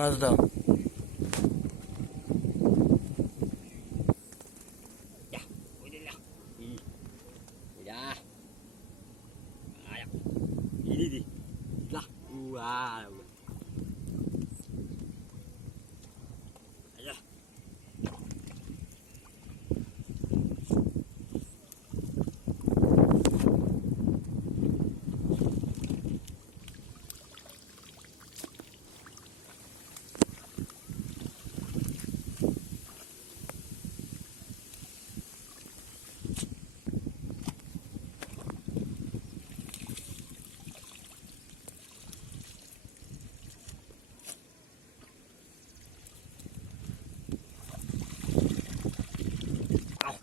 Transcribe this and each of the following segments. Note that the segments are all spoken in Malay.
মাছ দাও। Ini di lah, wow. Ayo.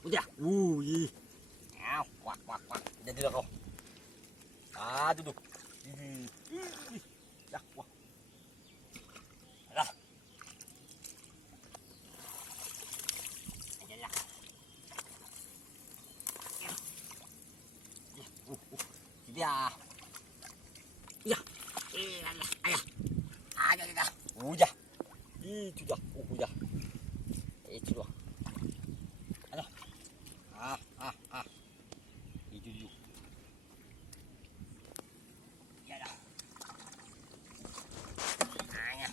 Udah, iya. Wak, wak, wak. Jadi lah kau. Duduk. Dah, wah. Dah. Ajalah. Dia. Ya. Alah, ayah. Ada dah. Udah. Itu dah. Udah. Itu dah. Itu dulu. Ya dah. Ya.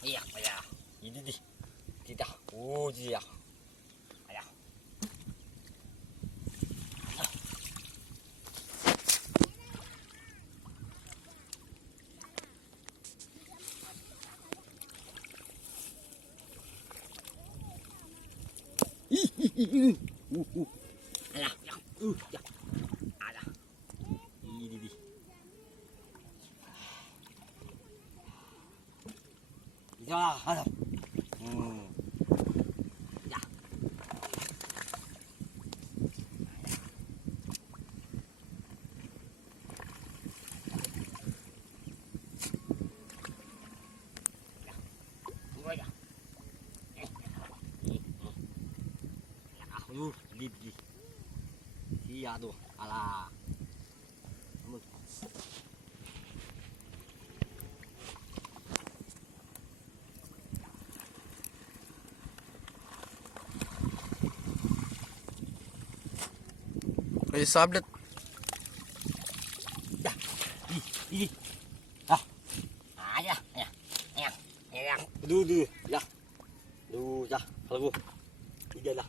Iya, iya. Ini di. Tidak. Iya. Ayah. Alah, ya. Ya. Alah. Ini di. Ya, alah. Ya. Gua ya. Di. Iya tuh, alah. Ayo sabdet. Dah. Ini. Ah. Ya. Ya. Ya. Ya. Dulu. Ya. Dulu, ya. Kalau gua. Tidak lah.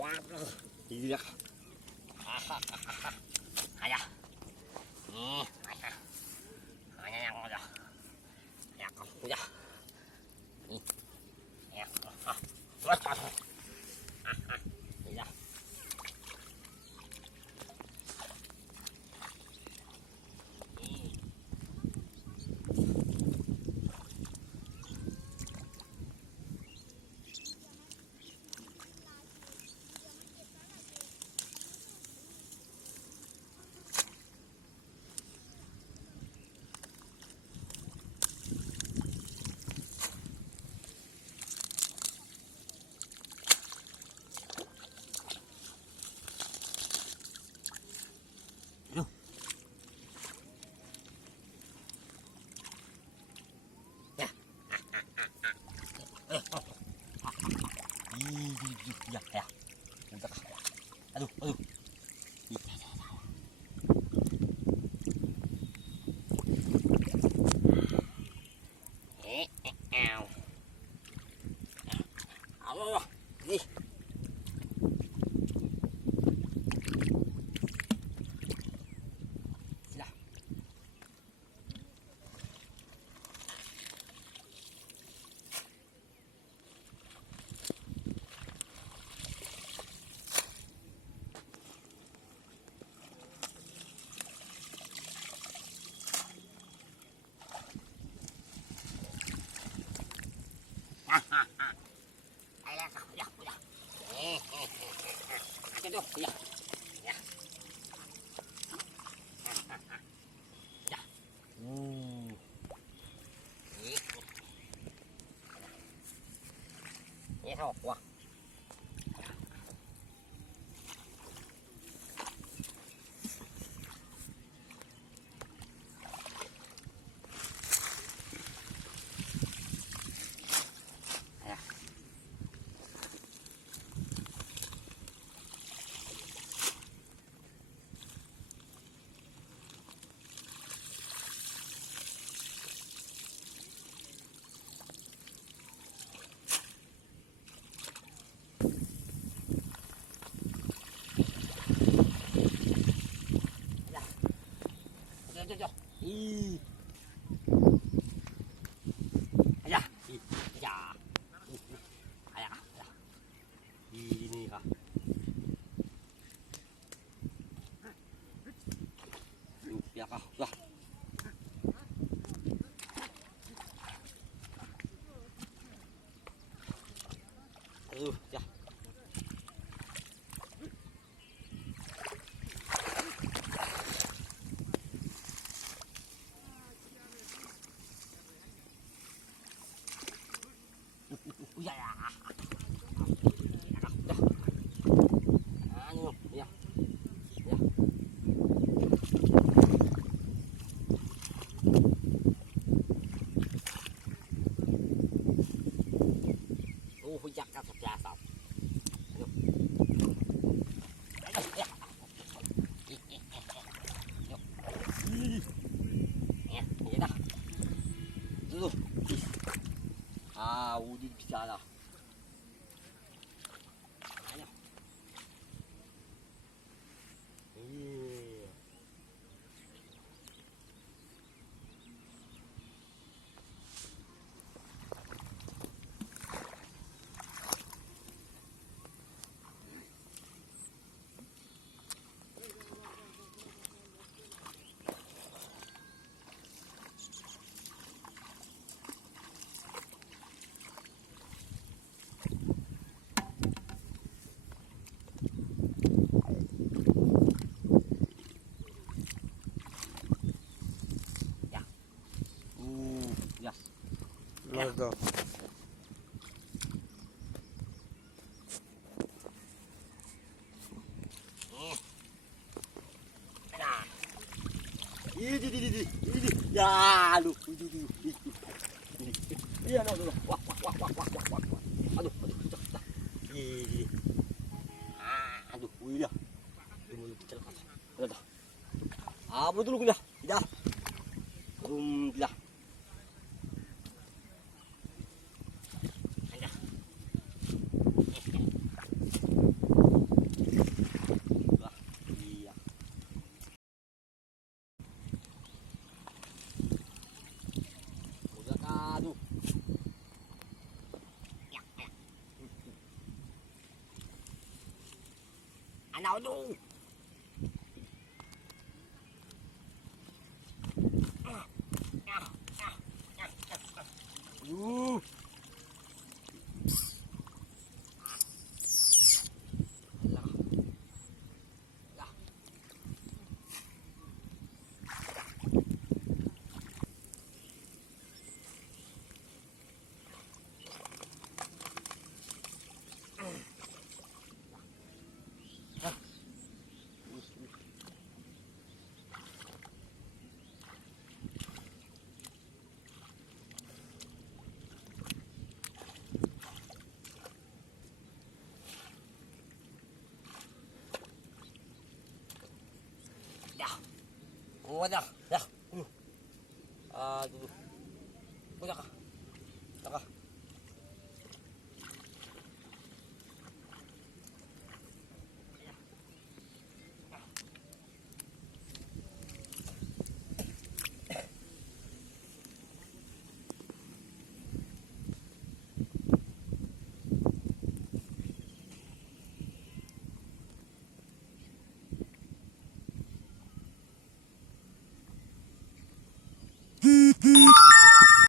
Wah, iya. Ayah. Ayah. Ayah yang udah. Ya, udah. Ya. Iya. Ayo, ya, udah. Ayo tuh, ya. Ya. Ya. Ini sao? Wah. Cho. Ih. Ayah. Ih. Ya. Ayah. Ayah. Ini kah. Ya kah. Dah. Aduh, ya. Ya ya. Dah. Anu, ya. Ya. Hujak kan biasa. Ya, ini dah. Dulu. Ah, udah bisa dah. Ayo. Iya. Ya. Let's go. Nah. Ini. Ya, aduh. Iya, no. Wah. Aduh. Dah. Ini. Aduh, iya. Dulu kecelakaan. Udah. Apa dulu kuliah? Dah. Dah. Iya. Udah aduh. Ya. Anak aduh. Udah. Dah. Aduh. Udah kah? Udah kah?